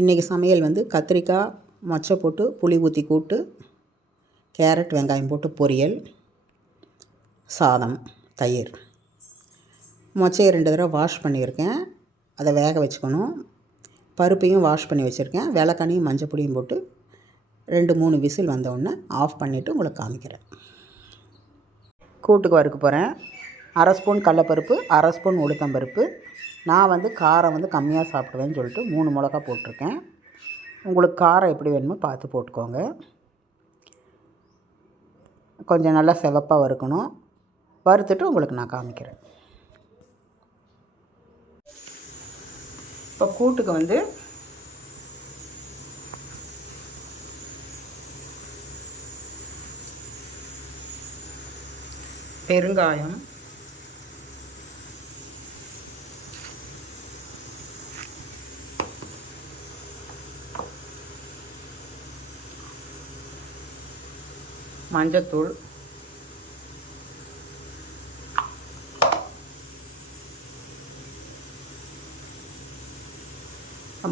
இன்றைக்கி சமையல் வந்து கத்திரிக்காய் மொச்சை போட்டு புளி ஊற்றி கூட்டு, கேரட் வெங்காயம் போட்டு பொரியல், சாதம், தயிர். மொச்சையை 2 தடவை வாஷ் பண்ணியிருக்கேன், அதை வேக வச்சுக்கணும். பருப்பையும் வாஷ் பண்ணி வச்சுருக்கேன். விளக்கெண்ணையும் மஞ்சள் பொடியும் போட்டு 2-3 விசில் வந்தவுடனே ஆஃப் பண்ணிவிட்டு உங்களுக்கு காமிக்கிறேன். கூட்டுக்கு வறுக்க போகிறேன். 1/2 ஸ்பூன் கடலப்பருப்பு, 1/2 ஸ்பூன் உளுத்தம்பருப்பு. நான் வந்து காரம் வந்து கம்மியாக சாப்பிடுவேன்னு சொல்லிட்டு 3 மிளகா போட்டிருக்கேன். உங்களுக்கு காரம் எப்படி வேணுமோ பார்த்து போட்டுக்கோங்க. கொஞ்சம் நல்லா சிவப்பாக வறுக்கணும். வறுத்துட்டு உங்களுக்கு நான் காமிக்கிறேன். இப்போ கூட்டுக்கு வந்து பெருங்காயம், மஞ்சத்தூள்,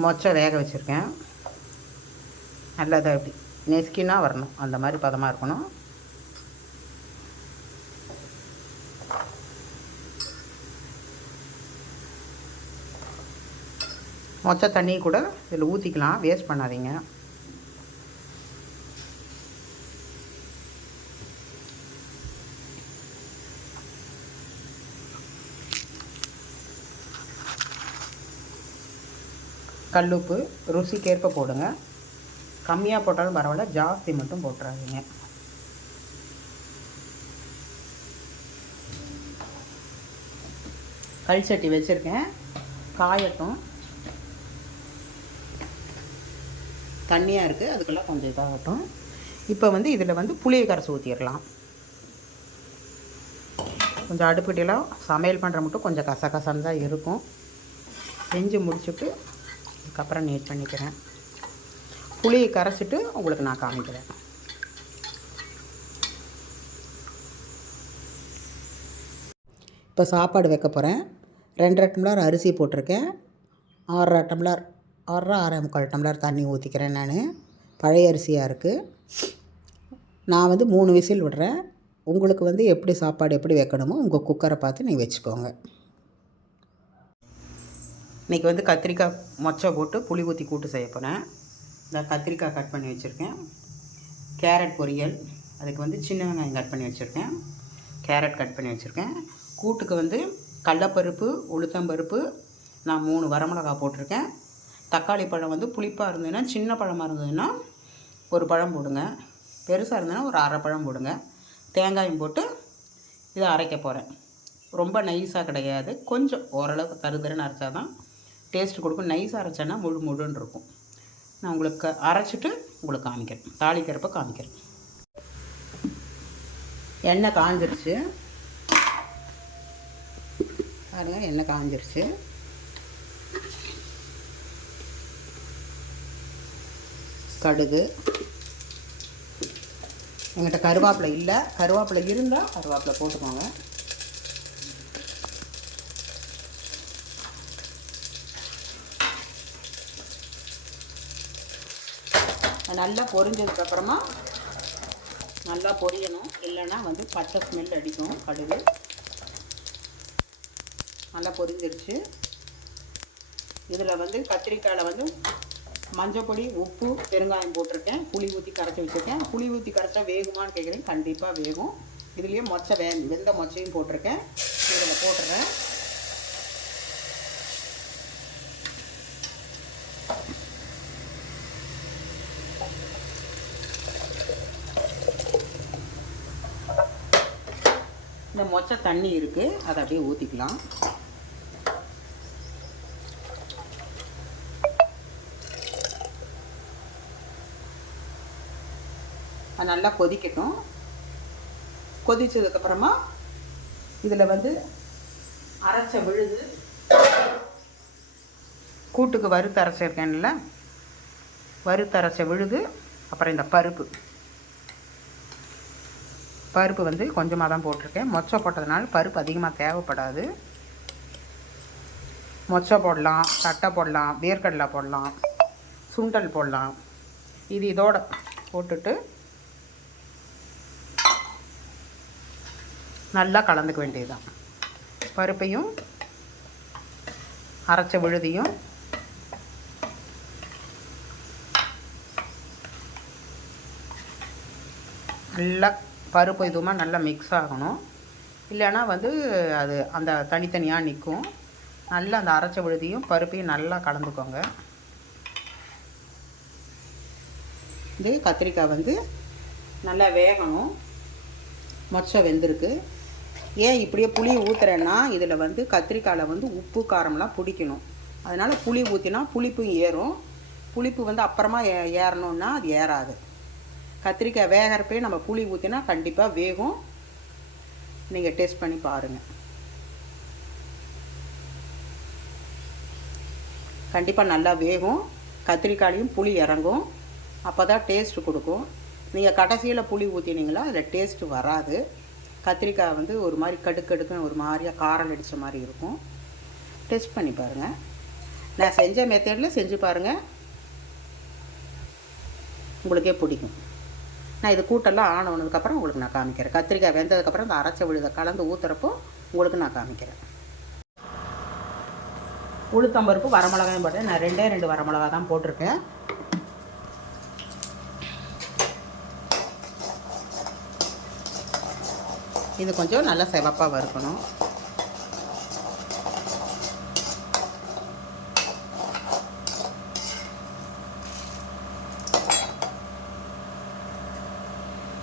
மொச்சை வேக வச்சுருக்கேன். நல்லா அதை அப்படி நெஸ்கினா வரணும், அந்த மாதிரி பதமாக இருக்கணும். மொச்சை தண்ணி கூட இதில் ஊற்றிக்கலாம், வேஸ்ட் பண்ணாதீங்க. கல்லுப்பு ருசிக்கேற்ப போடுங்க. கம்மியாக போட்டாலும் பரவாயில்ல, ஜாஸ்தி மட்டும் போட்டுறாதீங்க. கல் சட்டி வச்சுருக்கேன், காயட்டும். தண்ணியாக இருக்குது, அதுக்கெல்லாம் கொஞ்சம் இதாகட்டும். இப்போ வந்து இதில் வந்து புளியை கரைச்சி ஊற்றிடலாம். கொஞ்சம் அடுப்புட்டிலாம் சமையல் பண்ணுற மட்டும் கொஞ்சம் கசகசன்னு தான் இருக்கும். செஞ்சு முடிச்சுட்டு அதுக்கப்புறம் நீட் பண்ணிக்கிறேன். புளியை கரைச்சிட்டு உங்களுக்கு நான் காமிக்கிறேன். இப்போ சாப்பாடு வைக்க போகிறேன். 2.5 டம்ளர் அரிசி போட்டிருக்கேன். 6.5 டம்ளர் 6.25 டம்ளர் தண்ணி ஊற்றிக்கிறேன். நான் பழைய அரிசியாக இருக்குது. நான் வந்து 3 விசில் விடுறேன். உங்களுக்கு வந்து எப்படி சாப்பாடு எப்படி வைக்கணுமோ உங்கள் குக்கரை பார்த்து நீங்கள் வச்சுக்கோங்க. இன்றைக்கி வந்து கத்திரிக்காய் மொச்சை போட்டு புளி ஊற்றி கூட்டு செய்ய போகிறேன். இந்த கத்திரிக்காய் கட் பண்ணி வச்சுருக்கேன். கேரட் பொரியல், அதுக்கு வந்து சின்ன வெங்காயம் கட் பண்ணி வச்சுருக்கேன். கேரட் கட் பண்ணி வச்சுருக்கேன். கூட்டுக்கு வந்து கடலப்பருப்பு, உளுத்தம்பருப்பு, நான் 3 வரமிளகா போட்டிருக்கேன். தக்காளி பழம் வந்து புளிப்பாக இருந்ததுன்னா, சின்ன பழமாக இருந்ததுன்னா 1 பழம் போடுங்க. பெருசாக இருந்ததுன்னா ஒரு 1/2 பழம் போடுங்க. தேங்காயும் போட்டு இதை அரைக்க போகிறேன். ரொம்ப நைஸாக கிடையாது, கொஞ்சம் ஓரளவுக்கு தருதருன்னு அரைச்சா தான் டேஸ்ட்டு கொடுக்கும். நைஸாக அரைச்சேன்னா முழுன்னு இருக்கும். நான் உங்களுக்கு அரைச்சிட்டு உங்களுக்கு காமிக்கிறேன், தாளிக்கிறப்ப காமிக்கிறேன். எண்ணெய் காஞ்சிருச்சு பாருங்க, எண்ணெய் காஞ்சிருச்சு. கடுகு, எங்கிட்ட கருவேப்பிலை இல்லை, கருவேப்பிலை இருந்தால் கருவேப்பிலை போட்டுக்கோங்க. நல்லா பொரிஞ்சதுக்கப்புறமா நல்லா பொரியணும், இல்லைன்னா வந்து பச்சை ஸ்மெல் அடிக்கும் கடுகு. நல்லா பொரிஞ்சிருச்சு. இதில் வந்து கத்திரிக்காயில் வந்து மஞ்சள் பொடி, உப்பு, பெருங்காயம் போட்டிருக்கேன். புளி ஊற்றி கரைச்சி வச்சுருக்கேன். புளி ஊற்றி கரைச்சா வேகுமான்னு கேட்குறேன், கண்டிப்பாக வேகும். இதுலேயே மொச்சை வெந்த மொச்சையும் போட்டிருக்கேன். இதில் போட்டுறேன். இந்த மொச்சை தண்ணி இருக்குது, அதை அப்படியே ஊற்றிக்கலாம். அது நல்லா கொதிக்கட்டும். கொதிச்சதுக்கப்புறமா இதில் வந்து அரைச்ச விழுது, கூட்டுக்கு வறுத்து அரைச்சிருக்கேன்ல, வறுத்து அரைச்ச விழுது, அப்புறம் இந்த பருப்பு வந்து கொஞ்சமாக தான் போட்டிருக்கேன். மொச்சை போட்டதுனால பருப்பு அதிகமாக தேவைப்படாது. மொச்சை போடலாம், தட்டை போடலாம், வேர்க்கடலை போடலாம், சுண்டல் போடலாம். இது இதோட போட்டுட்டு நல்லா கலந்துக்க வேண்டியதுதான். பருப்பையும் அரைச்ச விழுதியும் நல்லா பருப்பு இதுவுமா நல்லா மிக்ஸ் ஆகணும். இல்லைன்னா வந்து அது அந்த தனித்தனியாக நிற்கும். நல்லா அந்த அரைச்ச விழுதியும் பருப்பையும் நல்லா கலந்துக்கோங்க. இது கத்திரிக்காய் வந்து நல்லா வேகணும். மொச்சை வெந்திருக்கு. ஏன் இப்படியே புளி ஊற்றுறேன்னா இதில் வந்து கத்திரிக்காயில் வந்து உப்பு காரம்லாம் பிடிக்கணும். அதனால் புளி ஊற்றினா புளிப்பும் ஏறும். புளிப்பு வந்து அப்புறமா ஏறணுன்னா அது ஏறாது. கத்திரிக்காய் வேகிறப்பே நம்ம புளி ஊற்றினா கண்டிப்பாக வேகும். நீங்கள் டேஸ்ட் பண்ணி பாருங்கள். கண்டிப்பாக நல்லா வேகும். கத்திரிக்காயிலையும் புளி இறங்கும். அப்போ தான் டேஸ்ட்டு கொடுக்கும். நீங்கள் கடைசியில் புளி ஊற்றினீங்களா அதில் டேஸ்ட்டு வராது. கத்திரிக்காய் வந்து ஒரு மாதிரி கடுக்கடுக்குன்னு ஒரு மாதிரியாக காரம் அடித்த மாதிரி இருக்கும். டேஸ்ட் பண்ணி பாருங்கள். நான் செஞ்ச மெத்தடில் செஞ்சு பாருங்கள், உங்களுக்கே பிடிக்கும். நான் இது கூட்டெல்லாம் ஆனதுக்கப்புறம் உங்களுக்கு நான் காமிக்கிறேன். கத்திரிக்காய் வெந்ததுக்கப்புறம் இந்த அரைச்ச விழுதை கலந்து ஊற்றுறப்போ உங்களுக்கு நான் காமிக்கிறேன். உளுத்தம்பருப்பு வரமிளகாயும் போட்டேன். நான் 2 வரமிளகா தான் போட்டிருக்கேன். இது கொஞ்சம் நல்லா சிவப்பாக வறுக்கணும்.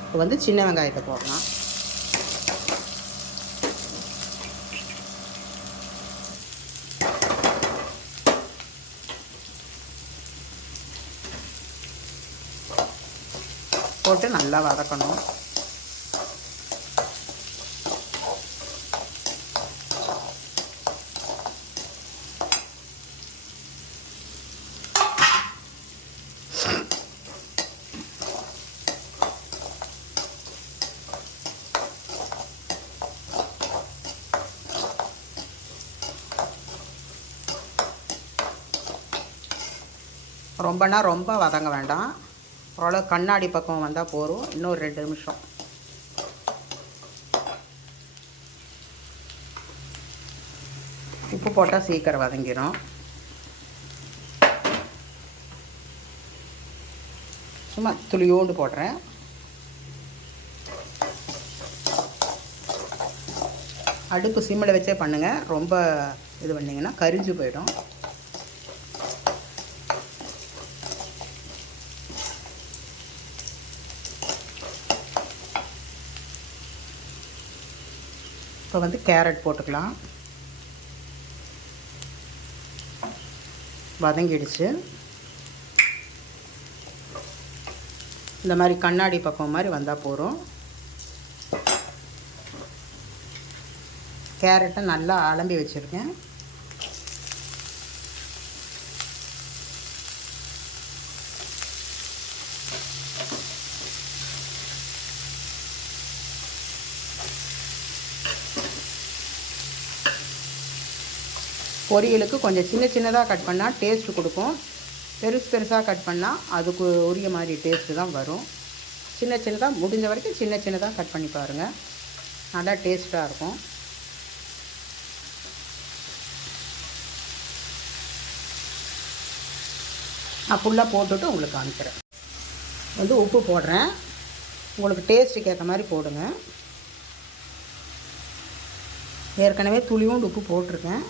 இப்போ வந்து சின்ன வெங்காயத்தை போடலாம். போட்டு நல்லா வதக்கணும். ரொம்ப வதங்க வேண்டாம். ஓரளவு கண்ணாடி பக்கம் வந்தால் போதும். இன்னொரு 2 நிமிஷம். உப்பு போட்டால் சீக்கிரம் வதங்கிடும். சும்மா துளியோண்டு போடுறேன். அடுப்பு சிம்மில் வச்சே பண்ணுங்கள். ரொம்ப இது பண்ணிங்கன்னா கரிஞ்சு போயிடும். இப்போ வந்து கேரட் போட்டுக்கலாம். வதங்கிடுச்சு. இந்த மாதிரி கண்ணாடி பக்கம் மாதிரி வந்தால் போதும். கேரட்டை நல்லா அலம்பி வச்சுருக்கேன். பொரியலுக்கு கொஞ்சம் சின்னதாக கட் பண்ணால் டேஸ்ட்டு கொடுக்கும். பெருசாக கட் பண்ணால் அதுக்கு உரிய மாதிரி டேஸ்ட்டு தான் வரும். சின்னதாக முடிஞ்ச வரைக்கும் சின்னதாக கட் பண்ணி பாருங்கள். நல்லா டேஸ்ட்டாக இருக்கும். நான் ஃபுல்லாக போட்டுட்டு உங்களுக்கு காமிக்கிறேன். வந்து உப்பு போடுறேன். உங்களுக்கு டேஸ்ட்டுக்கு ஏற்ற மாதிரி போடுங்க. ஏற்கனவே துளியோண்டு உப்பு போட்டிருக்கேன்.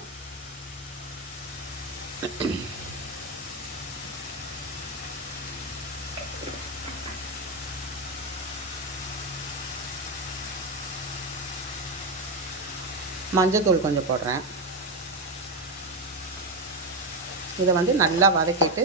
மஞ்சத்தூள் கொஞ்சம் போடுறேன். இதை வந்து நல்லா வதக்கிட்டு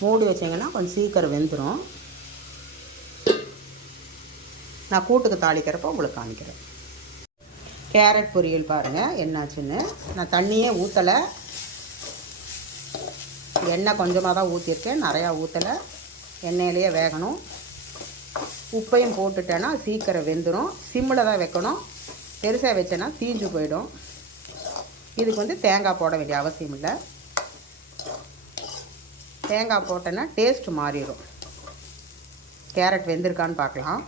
மூடி வச்சிங்கன்னா கொஞ்சம் சீக்கிரம் வெந்துடும். நான் கூட்டுக்கு தாளிக்கிறப்போ உங்களுக்கு காமிக்கிறேன். கேரட் பொரியல் பாருங்கள் என்னாச்சுன்னு. நான் தண்ணியே ஊற்றலை. எண்ணெய் கொஞ்சமாக தான் ஊற்றிருக்கேன், நிறையா ஊற்றலை. எண்ணெயிலேயே வேகணும். உப்பையும் போட்டுட்டேன்னா சீக்கிரம் வெந்துடும். சிம்மில் தான் வைக்கணும். பெருசாக வச்சேன்னா தீஞ்சு போயிடும். இதுக்கு வந்து தேங்காய் போட வேண்டிய அவசியம் இல்லை. தேங்காய் போட்டேன்னா டேஸ்ட் மாறிடும். கேரட் வெந்திருக்கான்னு பார்க்கலாம்.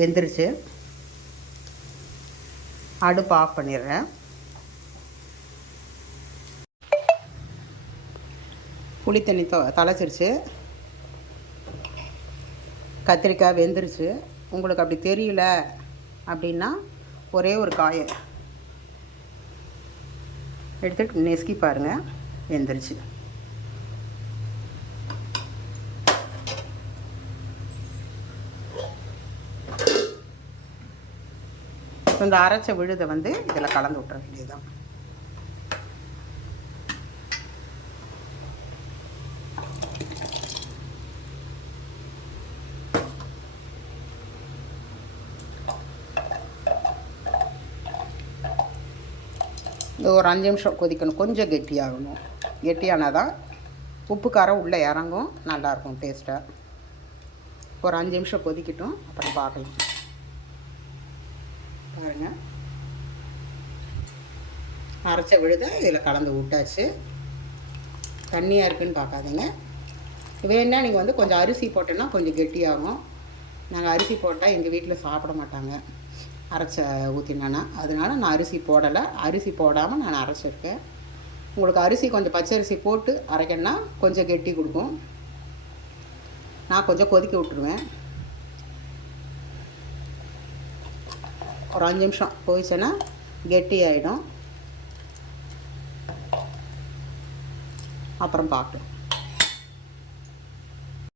வெந்துருச்சு. அடுப்பு ஆஃப் பண்ணிடுறேன். புளி தண்ணி தலைச்சிருச்சு. கத்திரிக்காய் வெந்துருச்சு. உங்களுக்கு அப்படி தெரியல அப்படின்னா ஒரே ஒரு காயை எடுத்துகிட்டு நெசுக்கி பாருங்கள், வெந்துருச்சு. இந்த அரைச்ச விழுதை வந்து இதில் கலந்து விட்டுற வேண்டியதுதான். இது ஒரு 5 நிமிஷம் கொதிக்கணும். கொஞ்சம் கெட்டியாகணும். கெட்டியானால் தான் உப்பு காரம் உள்ளே இறங்கும், நல்லாயிருக்கும் டேஸ்ட்டாக. ஒரு 5 நிமிஷம் கொதிக்கட்டும், அப்புறம் பார்க்கலாம். பாருங்கள், அரைச்ச விழுதை இதில் கலந்து விட்டாச்சு. தண்ணியாக இருக்குதுன்னு பார்க்காதீங்க. வேணால் நீங்கள் வந்து கொஞ்சம் அரிசி போட்டோன்னா கொஞ்சம் கெட்டியாகும். நாங்கள் அரிசி போட்டால் எங்கள் வீட்டில் சாப்பிட மாட்டாங்க, அரைச்ச ஊற்றினேன்னா. அதனால் நான் அரிசி போடலை. அரிசி போடாமல் நான் அரைச்சிருக்கேன். உங்களுக்கு அரிசி கொஞ்சம் பச்சரிசி போட்டு அரைக்கணுன்னா கொஞ்சம் கெட்டி கொடுக்கும். நான் கொஞ்சம் கொதிக்க விட்டுருவேன். ஒரு 5 நிமிஷம் போயிடுச்சுன்னா கெட்டி ஆகிடும். அப்புறம் பார்க்கலாம்.